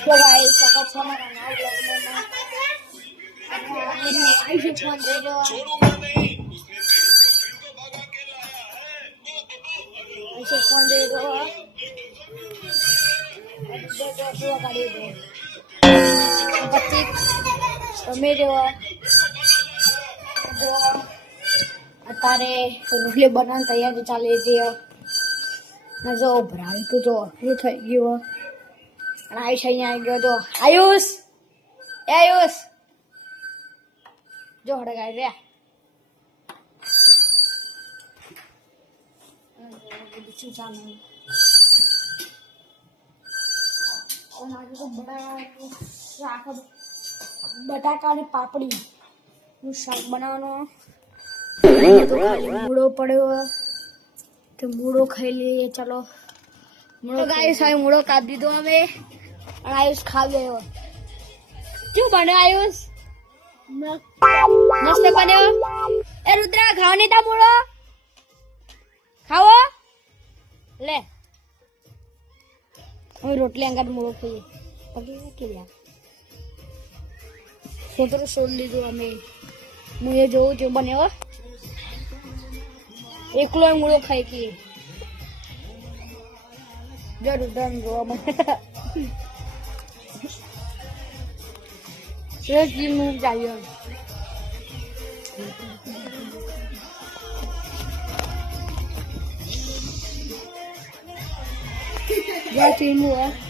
तो गाइस सका छमा का नाम लगना आई से फोन दे दो ऐसे फोन दे दो दो गाड़ी दो बच्चे तो मेरे अतारे रोटली बनाने तैयारी चाली थी जो भराई तो जो अखरू થઈ ગયો અને આયુષ અહીંયા આવી ગયો જો આયુષ જો હડગાઈ રે બીજું સામે और आज तो बड़ा शाक बटाका ने पापड़ी शाक बनावनो तो खाली मूड़ो पड़ो तो मूड़ो खाई लिए चलो मूड़ो गाइस आए मूड़ो काट दी दो हमें और आयुष खा गए क्यों बने आयुष मस्त बने ए रुद्रा खाओ नहीं था मूड़ो खाओ ले हम रोटली अंगार मूड़ो खाइए पकड़िए के लिया फोटो सोल ली दो हमें मुझे जो बने हो એકલો મૂળો ખાઈ કે જરૂર દમ જોવા મને એ જી મૂળ જાય યા ટીમ હોય